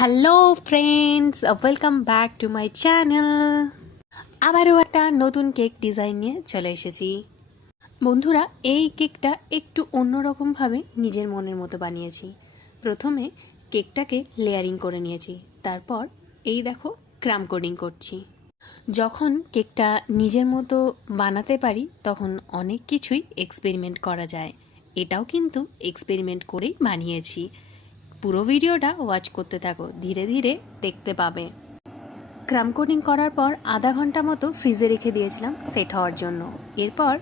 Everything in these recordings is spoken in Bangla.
Hello friends, welcome back to my channel. আবারও একটা নতুন কেক ডিজাইন নিয়ে চলে এসেছি। বন্ধুরা, এই কেকটা একটু অন্যরকমভাবে নিজের মনের মতো বানিয়েছি। প্রথমে কেকটাকে লেয়ারিং করে নিয়েছি, তারপর এই দেখো ক্রাম কোডিং করছি। যখন কেকটা নিজের মতো বানাতে পারি তখন অনেক কিছুই এক্সপেরিমেন্ট করা যায়। এটাও কিন্তু এক্সপেরিমেন্ট করেই বানিয়েছি। পুরো ভিডিওটা ওয়াচ করতে থাকো, ধীরে ধীরে দেখতে পাবে। ক্রাম কোডিং করার পর আধা ঘন্টা মতো ফ্রিজে রেখে দিয়েছিলাম সেট হওয়ার জন্য। এরপর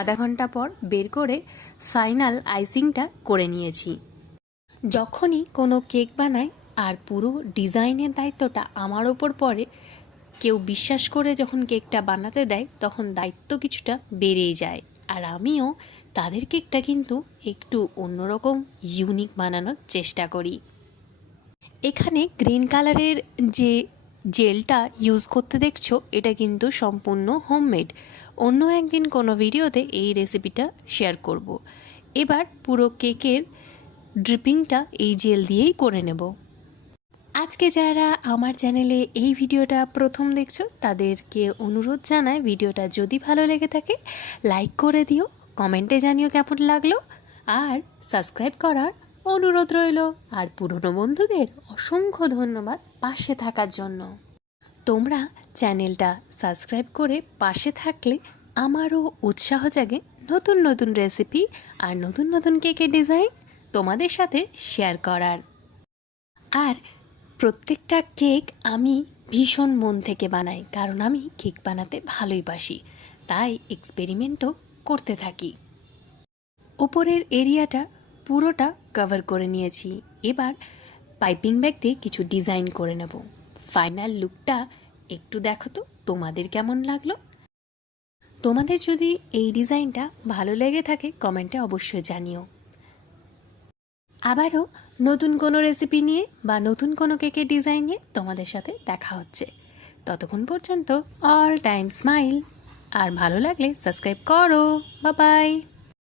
আধা ঘন্টা পর বের করে ফাইনাল আইসিংটা করে নিয়েছি। যখনই কোনো কেক বানাই আর পুরো ডিজাইনের দায়িত্বটা আমার ওপর পড়ে, কেউ বিশ্বাস করে যখন কেকটা বানাতে দেয় তখন দায়িত্ব কিছুটা বেড়েই যায়। আর আমিও তাদের কেকটা কিন্তু একটু অন্যরকম ইউনিক বানানোর চেষ্টা করি। এখানে গ্রিন কালারের যে জেলটা ইউজ করতে দেখছো, এটা কিন্তু সম্পূর্ণ হোমমেড। অন্য একদিন কোনো ভিডিওতে এই রেসিপিটা শেয়ার করব। এবার পুরো কেকের ড্রিপিংটা এই জেল দিয়েই করে নেব। আজকে যারা আমার চ্যানেলে এই ভিডিওটা প্রথম দেখছো তাদেরকে অনুরোধ জানাই, ভিডিওটা যদি ভালো লেগে থাকে লাইক করে দিও, কমেন্টে জানিও কেমন লাগলো, আর সাবস্ক্রাইব করার অনুরোধ রইল। আর পুরনো বন্ধুদের অসংখ্য ধন্যবাদ পাশে থাকার জন্য। তোমরা চ্যানেলটা সাবস্ক্রাইব করে পাশে থাকলে আমারও উৎসাহ জাগে নতুন নতুন রেসিপি আর নতুন নতুন কেকের ডিজাইন তোমাদের সাথে শেয়ার করার। আর প্রত্যেকটা কেক আমি ভীষণ মন থেকে বানাই, কারণ আমি কেক বানাতে ভালোই বাসি, তাই এক্সপেরিমেন্টও করতে থাকি। ওপরের এরিয়াটা পুরোটা কভার করে নিয়েছি। এবার পাইপিং ব্যাগ দিয়ে কিছু ডিজাইন করে নেব। ফাইনাল লুকটা একটু দেখো তো তোমাদের কেমন লাগলো। তোমাদের যদি এই ডিজাইনটা ভালো লেগে থাকে কমেন্টে অবশ্যই জানিও। আবারও নতুন কোনো রেসিপি নিয়ে বা নতুন কোনো কেকের ডিজাইন নিয়ে তোমাদের সাথে দেখা হচ্ছে। ততক্ষণ পর্যন্ত অল টাইম স্মাইল, আর ভালো লাগলে সাবস্ক্রাইব করো। Bye bye.